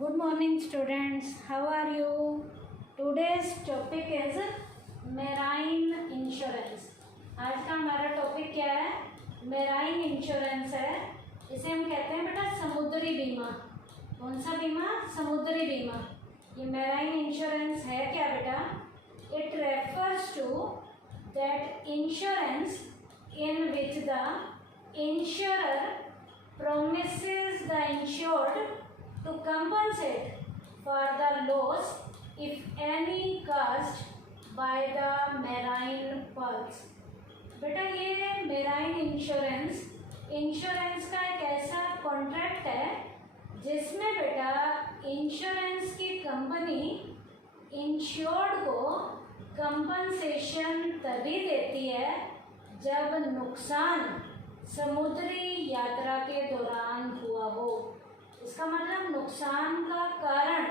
Good morning students, how are you? Today's topic is marine insurance. आज का हमारा topic क्या है? मेराइन इंश्योरेंस है। इसे हम कहते हैं बेटा समुद्री बीमा। कौन सा बीमा? समुद्री बीमा। ये मेराइन इंश्योरेंस है क्या बेटा? It refers to that insurance in which the insurer promises the insured to compensate for the loss if any caused by the marine perils। बेटा ये मेराइन इंश्योरेंस का एक ऐसा कॉन्ट्रैक्ट है जिसमें बेटा इंश्योरेंस की कंपनी इंश्योर्ड को कंपनसेशन तभी देती है जब नुकसान समुद्री यात्रा के दौरान हुआ हो। इसका मतलब नुकसान का कारण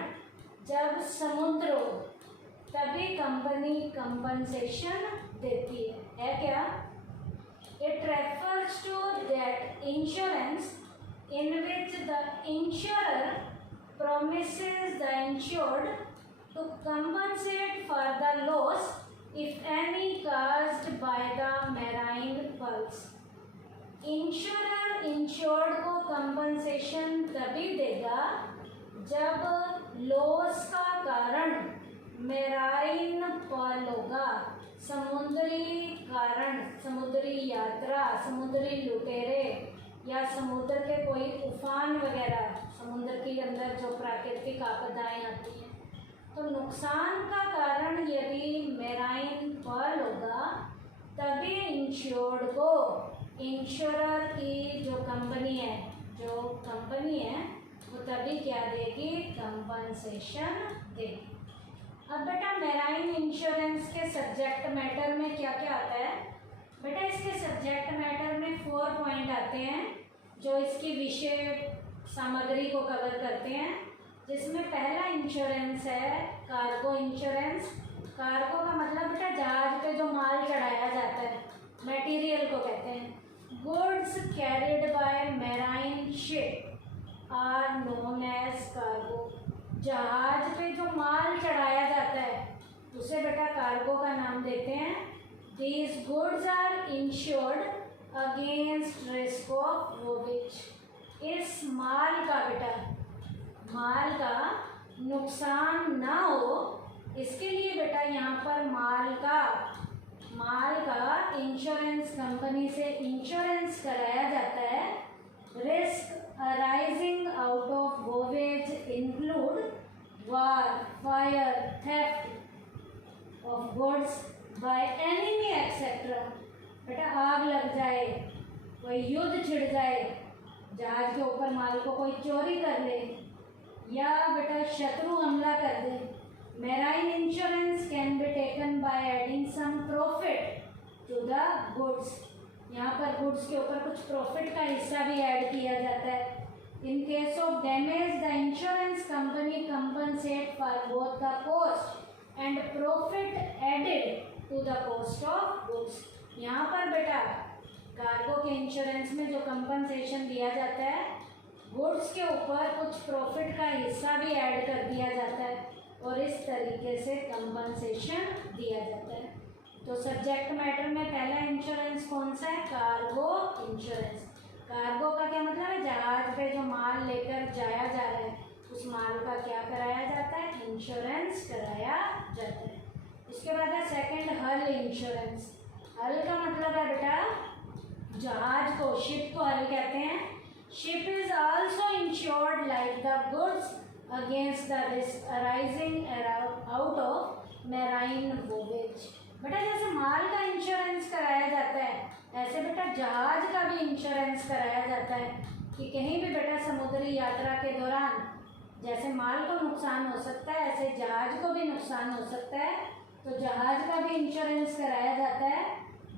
जब समुद्र हो तभी कंपनी कंपनसेशन देती है क्या? It refers to that insurance in which the insurer promises the insured to compensate for the loss if any caused by the marine perils। Insurer insured को कंपनसेशन तभी देगा जब लॉस का कारण मेराइन पर्ल होगा, समुद्री कारण, समुद्री यात्रा, समुद्री लुटेरे या समुद्र के कोई तूफान वगैरह, समुद्र के अंदर जो प्राकृतिक आपदाएं आती हैं, तो नुकसान का कारण यदि मेराइन पर्ल होगा तभी इंश्योर्ड को इंश्योरर की जो कंपनी है वो तभी क्या देगी? कंपनसेशन देगी। अब बेटा मेराइन इंश्योरेंस के सब्जेक्ट मैटर में क्या क्या आता है? बेटा इसके सब्जेक्ट मैटर में 4 पॉइंट आते हैं जो इसकी विषय सामग्री को कवर करते हैं, जिसमें पहला इंश्योरेंस है कार्गो इंश्योरेंस। कार्गो का मतलब बेटा जहाज पे जो माल चढ़ाया जाता है, मटेरियल को कहते हैं। Goods carried by marine ship are known as cargo. जहाज पे जो माल चढ़ाया जाता है उसे बेटा कार्गो का नाम देते हैं। These goods are insured against risk of voyage. इस माल का नुकसान ना हो, इसके लिए बेटा यहाँ पर माल का इंश्योरेंस कंपनी से इंश्योरेंस कराया जाता है। Risk arising out of voyage include war, fire, theft of goods by enemy etcetera. बेटा आग लग जाए, कोई युद्ध छिड़ जाए, जहाज के ऊपर माल को कोई चोरी कर ले या बेटा शत्रु हमला कर दे, marine insurance can be taken by adding some profit to the goods. यहाँ पर गुड्स के ऊपर कुछ प्रॉफिट का हिस्सा भी ऐड किया जाता है। In case of damage the insurance company compensate for both the cost and profit added to the cost of goods. यहाँ पर बेटा कार्गो के इंश्योरेंस में जो कंपनसेशन दिया जाता है, गुड्स के ऊपर कुछ प्रॉफिट का हिस्सा भी ऐड कर दिया जाता है और इस तरीके से कंपनसेशन दिया जाता है। तो सब्जेक्ट मैटर में पहला इंश्योरेंस कौन सा है? Cargo insurance. कार्गो का क्या मतलब है? जहाज पे जो माल लेकर जाया जा रहा है उस माल का क्या कराया जाता है? इंश्योरेंस कराया जाता है। इसके बाद है सेकंड हल इंश्योरेंस। हल का मतलब है बेटा जहाज को, शिप को हल कहते हैं। Ship is also insured like the goods against the risk arising out of marine voyage. बेटा जैसे माल का इंश्योरेंस कराया जाता है, ऐसे बेटा जहाज का भी इंश्योरेंस कराया जाता है कि कहीं भी बेटा समुद्री यात्रा के दौरान जैसे माल को नुकसान हो सकता है, ऐसे जहाज को भी नुकसान हो सकता है, तो जहाज का भी इंश्योरेंस कराया जाता है।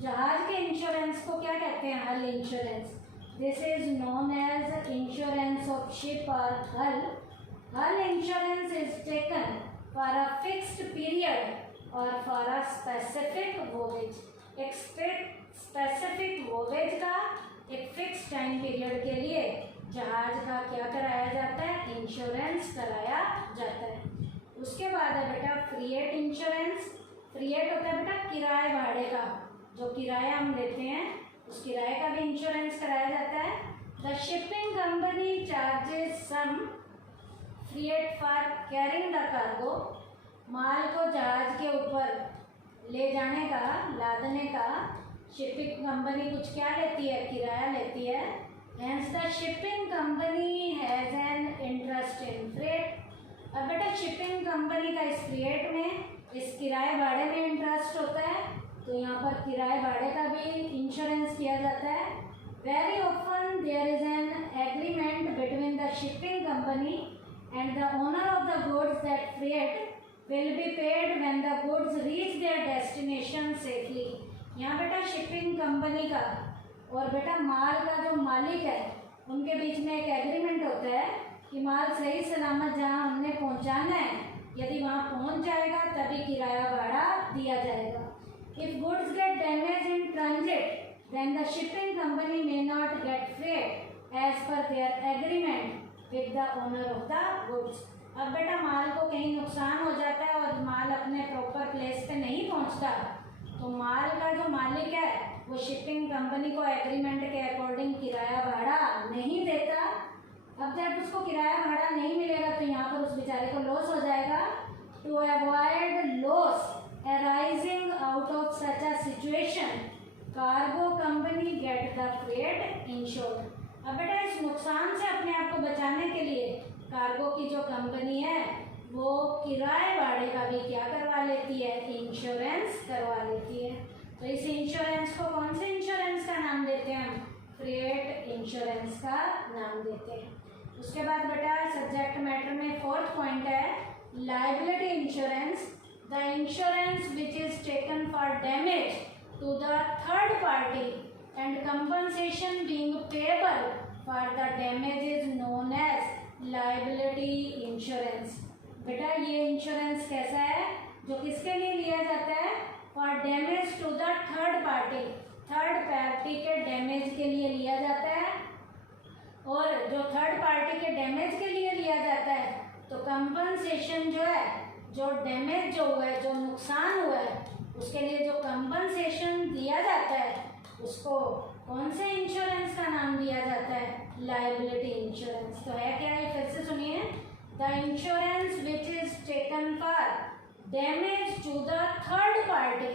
जहाज के इंश्योरेंस को क्या कहते हैं? Hull insurance. This is known as insurance of ship और hull. Hull insurance is taken for a fixed period or for a specific voyage. एक स्पेसिफिक वोवेज का एक फिक्स टाइम पीरियड के लिए जहाज का क्या कराया जाता है? इंश्योरेंस कराया जाता है। उसके बाद है बेटा फ्रीएट इंश्योरेंस। फ्रीएट होता है बेटा किराए भाड़े का, जो किराया हम देते हैं उस किराए का भी इंश्योरेंस कराया जाता है। The shipping company charges some freight for carrying the cargo. माल को जहाज के ऊपर ले जाने का, लादने का शिपिंग कंपनी कुछ क्या लेती है, किराया लेती है। Hence the shipping company has an interest in freight. अब बेटा शिपिंग कंपनी का इस फ्रेट में, इस किराए भाड़े में इंटरेस्ट होता है, तो यहाँ पर किराए भाड़े का भी इंश्योरेंस किया जाता है। Very often there is an agreement between the shipping company and the owner of the goods that freight will be paid when the goods reach their destination safely। यहाँ बेटा शिपिंग कंपनी का और बेटा माल का जो मालिक है उनके बीच में एक एग्रीमेंट होता है कि माल सही सलामत जहाँ हमने पहुँचाना है, यदि वहाँ पहुँच जाएगा तभी किराया भाड़ा दिया जाएगा। If goods get damaged in transit, then the shipping company may not get freight as per their agreement with the owner of the goods। अब बेटा माल को कहीं नुकसान हो जाता है और माल अपने प्रॉपर प्लेस पे नहीं पहुंचता, तो माल का जो मालिक है वो शिपिंग कंपनी को एग्रीमेंट के अकॉर्डिंग किराया भाड़ा नहीं देता। अब जब उसको किराया भाड़ा नहीं मिलेगा तो यहाँ पर उस बेचारे को लॉस हो जाएगा। To avoid loss arising out of such a situation, cargo company get the freight insured. अब बेटा इस नुकसान से अपने आप को बचाने के लिए कार्गो की जो कंपनी है वो किराए भाड़े का भी क्या करवा लेती है, इंश्योरेंस करवा लेती है। तो इस इंश्योरेंस को कौन से इंश्योरेंस का नाम देते हैं हम, फ्रेट इंश्योरेंस का नाम देते हैं। उसके बाद बेटा सब्जेक्ट मैटर में फोर्थ पॉइंट है liability insurance. The insurance which is taken for damage to the third party and compensation being payable for the damage is known as liability insurance. बेटा ये इंश्योरेंस कैसा है, जो किसके लिए लिया जाता है, for damage to the third party, third party के डैमेज के लिए लिया जाता है। और जो थर्ड पार्टी के डैमेज के लिए लिया जाता है तो कंपनसेशन जो है, जो डैमेज जो हुआ है, जो नुकसान हुआ है, उसके लिए जो कंपनसेशन दिया जाता है उसको कौन से इंश्योरेंस का नाम दिया जाता है, लायबिलिटी इंश्योरेंस। तो है क्या, ये फिर से सुनिए। The insurance which is taken for damage to the third party,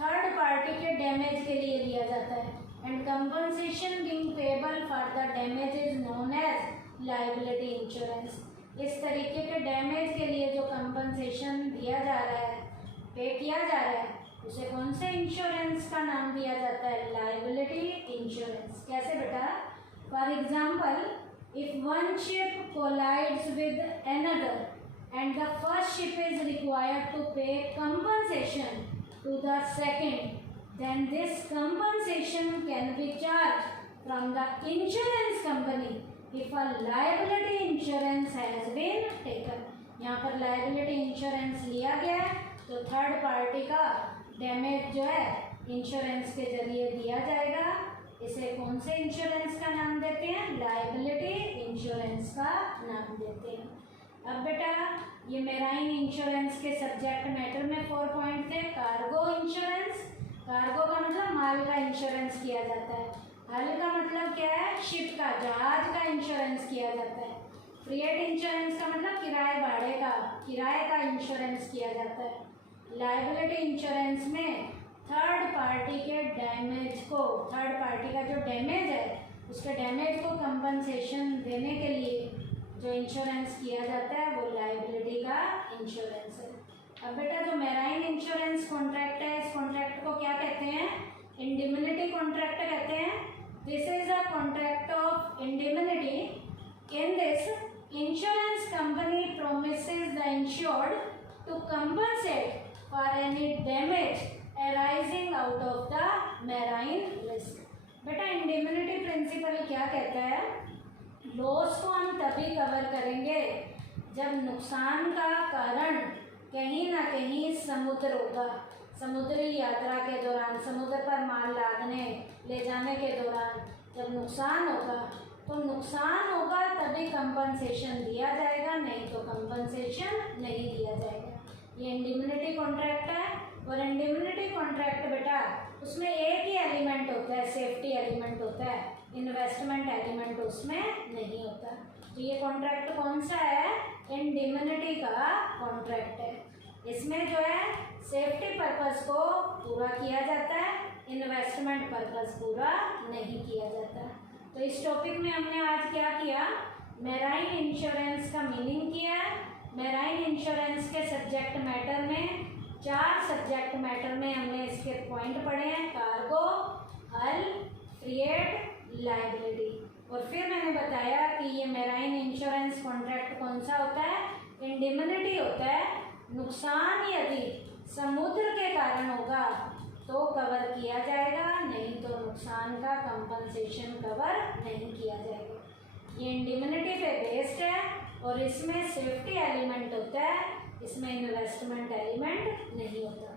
third party के डैमेज के लिए लिया जाता है and compensation being payable for the damage is known as liability insurance. इस तरीके के डैमेज के लिए जो कंपनसेशन दिया जा रहा है, पे किया जा रहा है, उसे कौन से इंश्योरेंस का नाम दिया जाता है, लायबिलिटी इंश्योरेंस। कैसे बेटा, for example if one ship collides with another and the first ship is required to pay compensation to the second, then this compensation can be charged from the insurance company if a liability insurance has been taken। यहाँ पर liability insurance लिया गया है तो third party का damage जो है insurance के जरिए दिया जाएगा। इसे कौन से इंश्योरेंस का नाम देते हैं, लायबिलिटी इंश्योरेंस का नाम देते हैं। अब बेटा ये मेराइन इंश्योरेंस के सब्जेक्ट मैटर में 4 पॉइंट थे। कार्गो इंश्योरेंस, कार्गो का मतलब माल का इंश्योरेंस किया जाता है। हल का मतलब क्या है, शिप का, जहाज का इंश्योरेंस किया जाता है। फ्रीएट इंश्योरेंस का मतलब किराए भाड़े का, किराए का इंश्योरेंस किया जाता है। लायबिलिटी इंश्योरेंस में थर्ड पार्टी के डैमेज को, थर्ड पार्टी का जो डैमेज है उसके डैमेज को कंपनसेशन देने के लिए जो इंश्योरेंस किया जाता है वो लायबिलिटी का इंश्योरेंस है। अब बेटा जो मेराइन इंश्योरेंस कॉन्ट्रैक्ट है, इस कॉन्ट्रैक्ट को क्या कहते हैं, इंडिमिनिटी कॉन्ट्रैक्ट कहते हैं। This is a contract of indemnity. In this insurance company promises the insured to compensate for any damage arising out of the marine risk. बेटा इंडिमिनिटी प्रिंसिपल क्या कहता है, लॉस को हम तभी कवर करेंगे जब नुकसान का कारण कहीं ना कहीं समुद्र होगा। समुद्री यात्रा के दौरान, समुद्र पर माल लादने ले जाने के दौरान जब नुकसान होगा तो नुकसान होगा तभी तभी कंपनसेशन दिया जाएगा, नहीं तो कंपनसेशन नहीं दिया जाएगा। ये इंडिमनिटी कॉन्ट्रैक्ट है। और इंडिमनिटी कॉन्ट्रैक्ट बेटा उसमें एक ही एलिमेंट होता है, सेफ्टी एलिमेंट होता है, इन्वेस्टमेंट एलिमेंट उसमें नहीं होता। तो ये कॉन्ट्रैक्ट कौन सा है? इंडिमनिटी का कॉन्ट्रैक्ट है। इसमें जो है सेफ्टी पर्पस को पूरा किया जाता है, इन्वेस्टमेंट पर्पस पूरा नहीं किया जाता। तो इस टॉपिक में हमने आज क्या किया? मैराइन इंश्योरेंस का मीनिंग किया। मैराइन इंश्योरेंस के सब्जेक्ट मैटर में 4 सब्जेक्ट मैटर में हमने इसके पॉइंट पढ़े हैं: कार्गो, हल, फ्रिएट, लायबिलिटी। और फिर मैंने बताया कि ये मैराइन इंश्योरेंस कॉन्ट्रैक्ट कौन सा होता है? इंडिमनिटी होता है। नुकसान यदि समुद्र के कारण होगा तो कवर किया जाएगा, नहीं तो नुकसान का कंपनसेशन कवर नहीं किया जाएगा। ये इंडिमनिटी पे बेस्ड है और इसमें सेफ्टी एलिमेंट होता है, इसमें इन्वेस्टमेंट एलिमेंट नहीं होता।